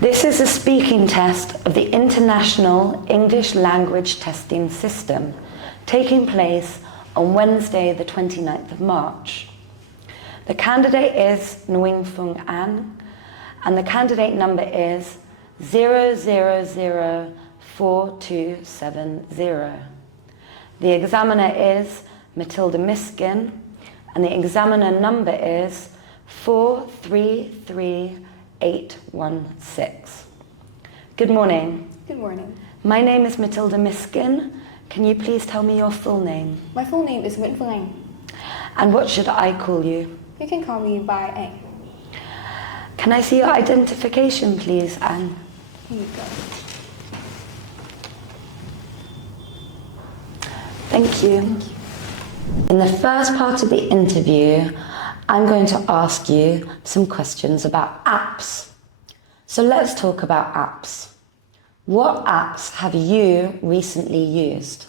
This is a speaking test of the International English Language Testing System, taking place on Wednesday the 29th of March. The candidate is Nguyen Phung An, and the candidate number is 0004270. The examiner is Matilda Miskin, and the examiner number is 433816. Good morning. Good morning. My name is Matilda Miskin. Can you please tell me your full name? My full name is Nguyen Phung An. And what should I call you? You can call me by An. Can I see your identification, please, Anne? Here you go. Thank you. In the first part of the interview, I'm going to ask you some questions about apps. So let's talk about apps. What apps have you recently used?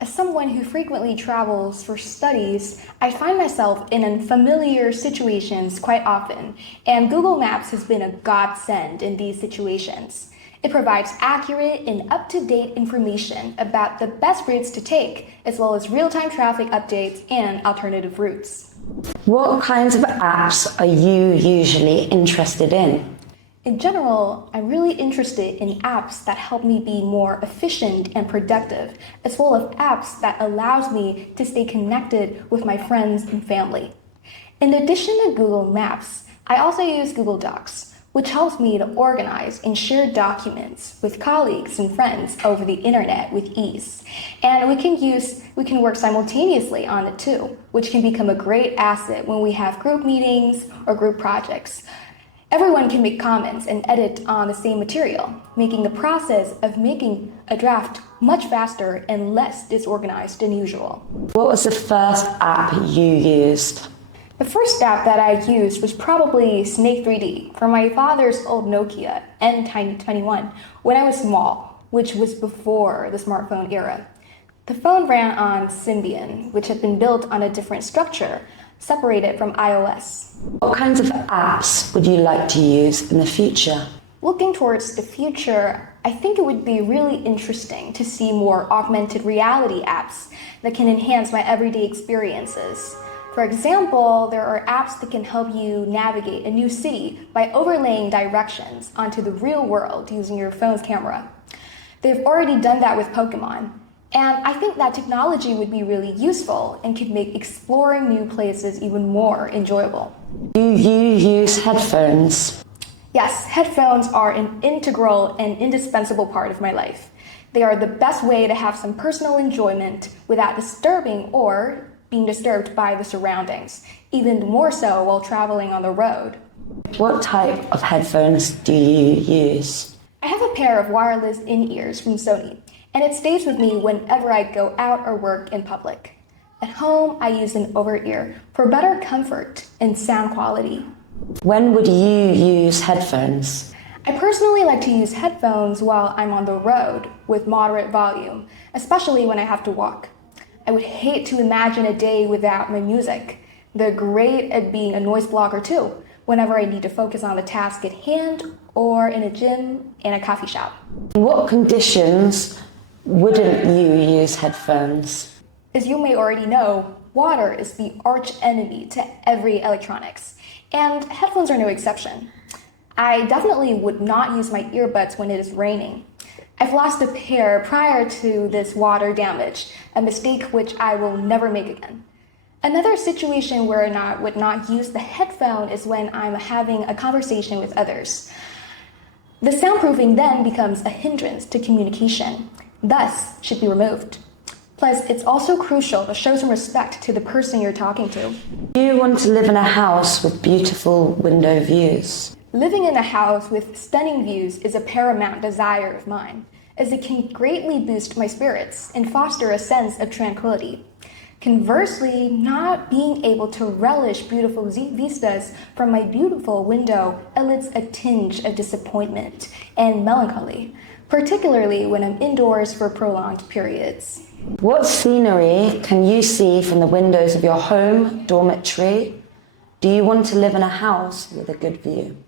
As someone who frequently travels for studies, I find myself in unfamiliar situations quite often, and Google Maps has been a godsend in these situations. It provides accurate and up-to-date information about the best routes to take, as well as real-time traffic updates and alternative routes. What kinds of apps are you usually interested in? In general, I'm really interested in apps that help me be more efficient and productive, as well as apps that allows me to stay connected with my friends and family. In addition to Google Maps, I also use Google Docs, which helps me to organize and share documents with colleagues and friends over the internet with ease. And we can work simultaneously on it too, which can become a great asset when we have group meetings or group projects. Everyone can make comments and edit on the same material, making the process of making a draft much faster and less disorganized than usual. What was the first app you used? The first app that I used was probably Snake 3D from my father's old Nokia N21 when I was small, which was before the smartphone era. The phone ran on Symbian, which had been built on a different structure, separated from iOS. What kinds of apps would you like to use in the future? Looking towards the future, I think it would be really interesting to see more augmented reality apps that can enhance my everyday experiences. For example, there are apps that can help you navigate a new city by overlaying directions onto the real world using your phone's camera. They've already done that with Pokemon. And I think that technology would be really useful and could make exploring new places even more enjoyable. Do you use headphones? Yes, headphones are an integral and indispensable part of my life. They are the best way to have some personal enjoyment without disturbing or being disturbed by the surroundings, even more so while traveling on the road. What type of headphones do you use? I have a pair of wireless in-ears from Sony, and it stays with me whenever I go out or work in public. At home, I use an over-ear for better comfort and sound quality. When would you use headphones? I personally like to use headphones while I'm on the road with moderate volume, especially when I have to walk. I would hate to imagine a day without my music. They're great at being a noise blocker too, whenever I need to focus on the task at hand or in a gym and a coffee shop. In what conditions wouldn't you use headphones? As you may already know, water is the arch enemy to every electronics, and headphones are no exception. I definitely would not use my earbuds when it is raining. I've lost a pair prior to this water damage, a mistake which I will never make again. Another situation where I would not use the headphone is when I'm having a conversation with others. The soundproofing then becomes a hindrance to communication, thus should be removed. Plus, it's also crucial to show some respect to the person you're talking to. Do you want to live in a house with beautiful window views? Living in a house with stunning views is a paramount desire of mine, as it can greatly boost my spirits and foster a sense of tranquility. Conversely, not being able to relish beautiful vistas from my beautiful window elicits a tinge of disappointment and melancholy, particularly when I'm indoors for prolonged periods. What scenery can you see from the windows of your home, dormitory? Do you want to live in a house with a good view?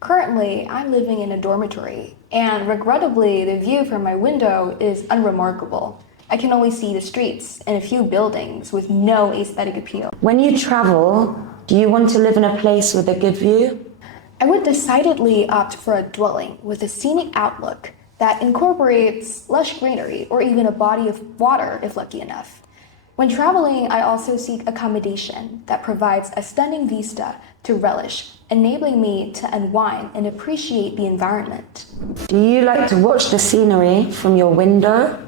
Currently, I'm living in a dormitory, and regrettably, the view from my window is unremarkable. I can only see the streets and a few buildings with no aesthetic appeal. When you travel, do you want to live in a place with a good view? I would decidedly opt for a dwelling with a scenic outlook that incorporates lush greenery or even a body of water if lucky enough. When traveling, I also seek accommodation that provides a stunning vista to relish, enabling me to unwind and appreciate the environment. Do you like to watch the scenery from your window?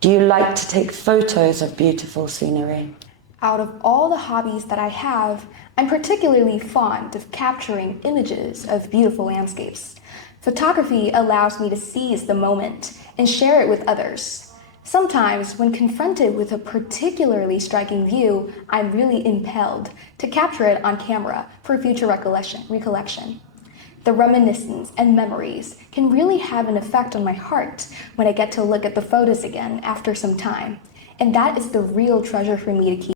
Do you like to take photos of beautiful scenery? Out of all the hobbies that I have, I'm particularly fond of capturing images of beautiful landscapes. Photography allows me to seize the moment and share it with others. Sometimes, when confronted with a particularly striking view, I'm really impelled to capture it on camera for future recollection. The reminiscence and memories can really have an effect on my heart when I get to look at the photos again after some time. And that is the real treasure for me to keep.